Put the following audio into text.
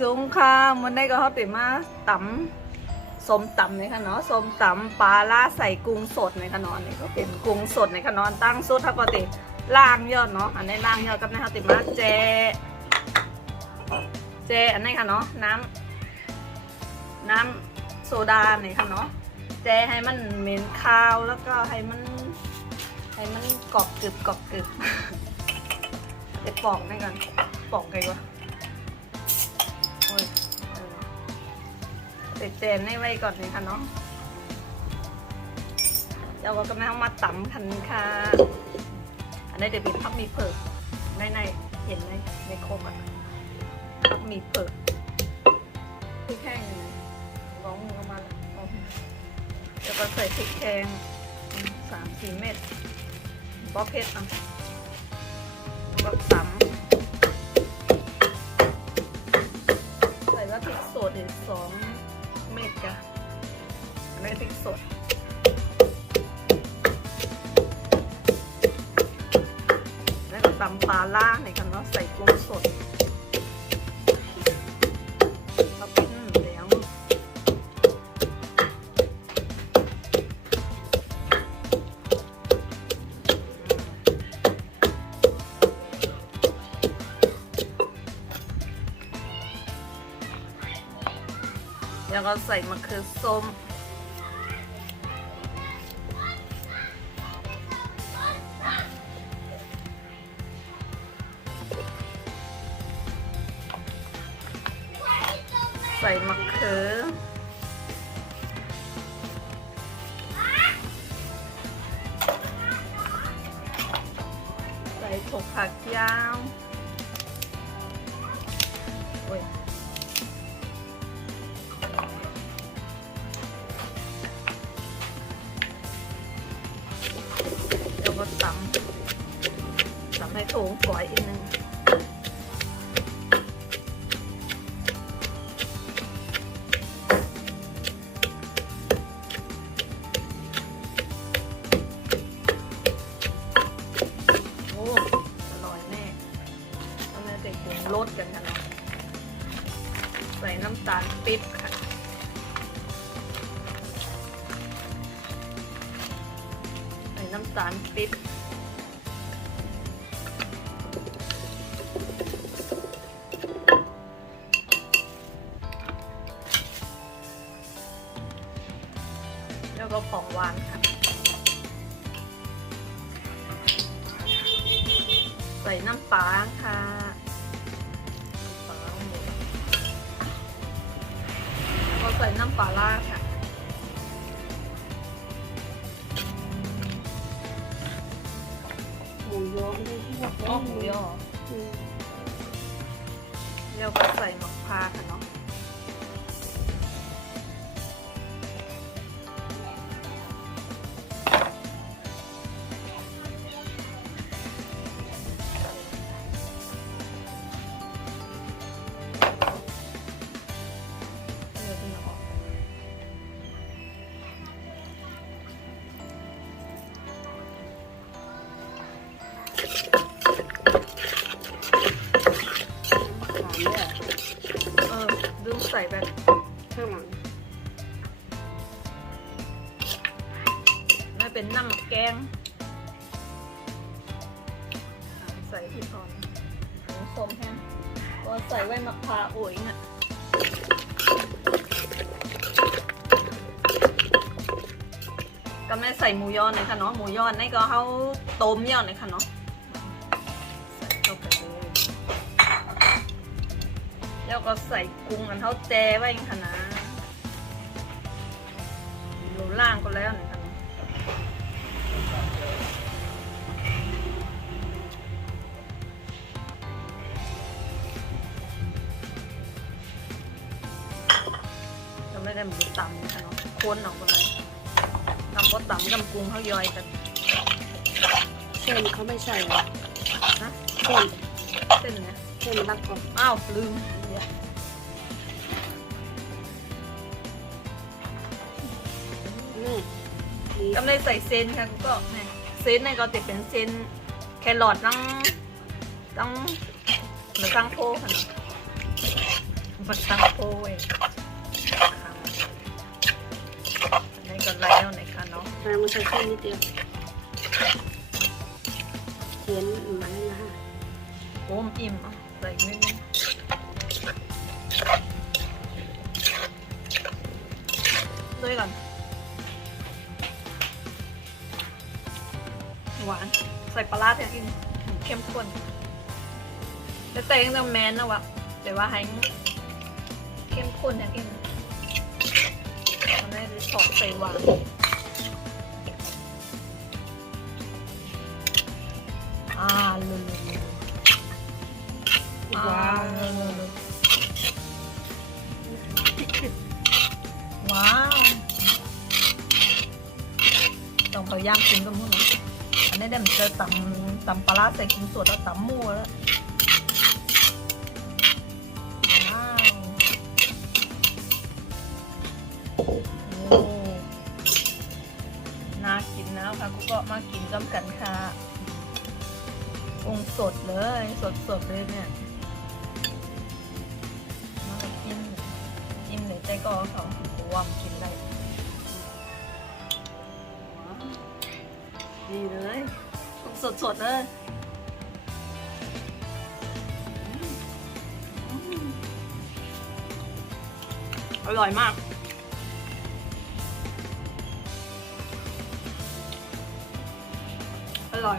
สูงค่ะมันได้ก็เขาติมาตำส้มตำในขนอส้มตำปลาล่าใส่กุ้งสดในขนอนี่ก็เป็นกุ้งสดในขนอตั้งสดถ้าปกติล่างยอดเนาะอันนี้ล่างยอดกับในเขาติมาเจอันนี้ค่ะเนาะน้ำโซดาเนี่ยค่ะเนาะแจให้มันเหม็นคาวแล้วก็ให้มันกรอบกรึบเดี๋ยวปอกนี่กันปอกไงวะโอ้ยเจนให้ไว้ก่อนเลยค่ะเนาะเดี๋ยวเราก็ไม่ต้องมาตำกันค่ะอันนี้เดี๋ยวมีพับมีเผือกในเห็นไหมในโคกอะพับมีเผือกพริกแห้งร้องมือออกมาแล้วเดี๋ยวก็ใส่พริกแห้ง3-4 เม็ดบ๊อบเพชรอ่ะบ๊อบตำใส่ว่าพริกสดอีก2 เม็ดจ้ะอันนี้พริกสดแล้วก็ตำปลาล่าในกันเนาะใส่กุ้งสดมาปิ้งแล้วแล้วก็ใส่มะเขือส้มใส่มะเขือใส่ถั่วฝักยาวโอ้ยเดี๋ยวก็ตำให้ถุงฝอยอีกนึงรสกันค่ะเนาะใส่น้ำตาลปี๊บค่ะใส่น้ำตาลปี๊บแล้วก็ของหวานค่ะใส่น้ำปลาค่ะใส่น้ำปลาล่าค่ะหมูยอไม่ได้ที่อยากได้ หมูยอแล้วก็ใส่มะพร้าวค่ะเนาะดูใส่แบบข้างหลังน่าเป็นน้ำแกงใส่ที่ตอนส้มแห้งก็ใส่ไว้มะพร้าวอุ่ยน่ะก็ไม่ใส่หมูยอเลยค่ะเนาะหมูยอนี่ก็เขาต้มยอเลยค่ะเนาะใส่เข้าไปเลยแล้วก็ใส่กุ้งอันเขาแจไว้ค่ะนะหนูล่างก็แล้วนี่ค่ะจะไม่ได้หมูตำนะคะเนาะคนออกมาเลยตำก็ตำกับกุ้งเขาย่อยกันเส้นเขาไม่ใส่หรอนะเส้นเนี่ยเส้นรักก่อนอ้าวลืมก็ไม่ได้ใส่เซนค่ะก็เนี่ยเซนในก็ติดเป็นเซนแครอทต้องหรือตั้งโพค่ะ มาตั้งโป้ยในก็แล้วนะคะเนาะ มันใส่แค่นิดเดียวเขียนมาแล้วนะฮะ โอ้มอิ่มอ่ะใส่อีกนิดนึงด้วยก่อนหวานใส่ปลาร้าแทนกินเข้มข้นแต่เต็งจะแมนนะวะแต่ว่าให้เข้มข้นแทนกินตอนนี้จะสอดใส่หวานลุยว้าวว้าวต้องพยายามกินกันพวกนี้อันนี้เดี๋ยวมันจะตำปลาร้าใส่กุ้งสดแล้วตำหมูแล้วว้าวโอ้น่ากินนะค่ะกูก็มากินกันกันค่ะกุ้งสดเลยสดเลยเนี่ยมากินจิ้มเลยใจก็เขากูว่ามันกินได้ดีเลยกุ้งสดเลยอร่อยมากอร่อย